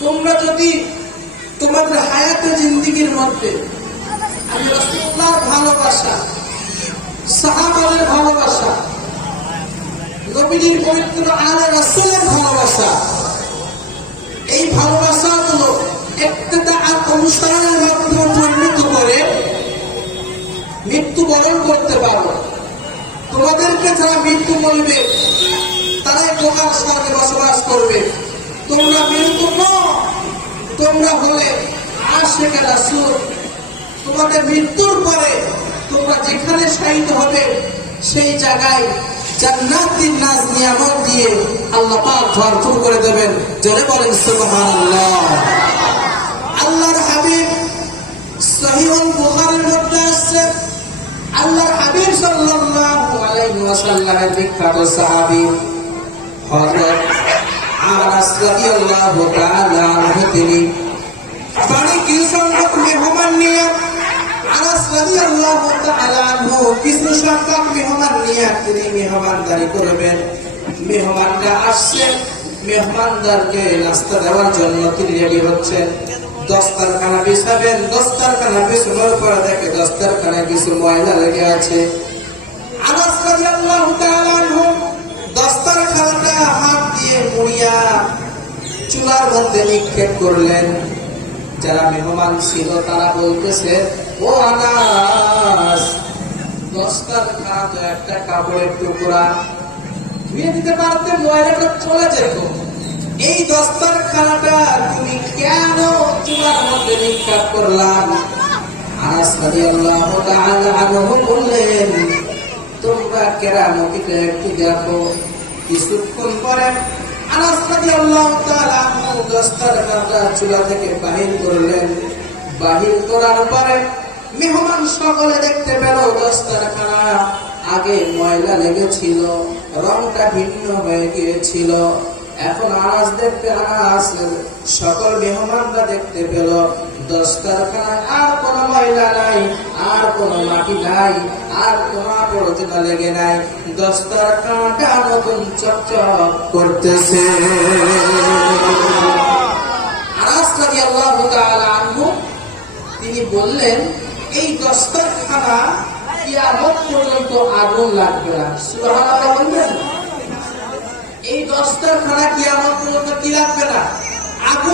তোমরা যদি তোমাদের হায়াতে জিন্দিগির মধ্যে আমি রাসূলুল্লাহর ভালোবাসা, সাহাবাদের ভালোবাসা নবীর পবিত্র আলে রাসূলের ভালোবাসা, এই ভালোবাসাগুলো একটা আর অনুসরণের মাধ্যমে পরিণত করে মৃত্যুবরণ করতে পারো। তোমাদেরকে যারা মৃত্যু বলবে, তারাই প্রকাশ স্বর্গে বসবাস করবে। তোমরা মৃত্যু নও, তোমরা হলে তোমাদের মৃত্যুর পরে তোমরা যেখানে শায়িত হবে, সেই জায়গায় জান্নাতির নাজ নিয়ামত দিয়ে আল্লাহ পাক ভরপুর করে দেবেন। জোরে বলেন, সুবহানাল্লাহ। আল্লাহর হাবিব সহিহুল আসছে আল্লাহর হাবিব সাল্লাল্লাহু আলাইহি ওয়াসাল্লামের বিখ্যাত সাহাবী হযরত আনাস রাদিয়াল্লাহু তাআলা আনহু তিনি। বাড়ি কি সংখ্যক মেহমান নিয়ে? আনাস রাদিয়াল্লাহু তাআলা আনহু কিছু সংখ্যক মেহমান নিয়ে তিনি মেহমানদারি করবেন। মেহমানরা আসছে মেহমানদারকে নাস্তা দেওয়ার জন্য তিনি রেডি হচ্ছেন। দস্তারখানা বিছাবেন দস্তারখানা বিছানোর পরে দেখে দস্তারখানায় কিছু ময়লা লেগে আছে। আনাস রাদিয়াল্লাহু তাআলা আনহু দস্তারখানাটা হাত দিয়ে মুড়িয়া চুলার মধ্যে নিক্ষেপ করলেন। যারা মেহমান ছিল তারা বলতেছে, ও আনাস দস্তার খানা তো একটা কাপড়ের টুকরা। ধুয়ে দিতে পারতে ময়লাটা চলে যেত। এই দস্তার মধ্যে করলাম। আনাস রাদিয়াল্লাহু তাআলা বললেন, তোমরা কেরামতিটা একটু দেখো, কিছুক্ষণ পরে আনাস রাদিয়াল্লাহু তাআলা আনহু দস্তার চুলা থেকে বাহির করলেন। বাহির করার পরে মেহমান সকলে দেখতে পেল দস্তারখানা আগে ময়লা লেগেছিল, রংটা ভিন্ন হয়ে গিয়েছিল। এখন আনাজ দেখতে আনাজ সকল মেহমানরা দেখতে পেল, দস্তারখানায় আর কোনো ময়লা নাই, আর কোনো মাটি নাই, আর কোনো আবর্জনা লেগে নাই। দস্তারখানাটা নতুন চকচক করতেছে। আনাস তিনি বললেন, এই দস্তরখানা কিয়ামত পর্যন্ত আগুন লাগবে না। সুবহানাল্লাহ এই দস্তরখানা কিয়ামত পর্যন্ত কি লাগবে না আগুন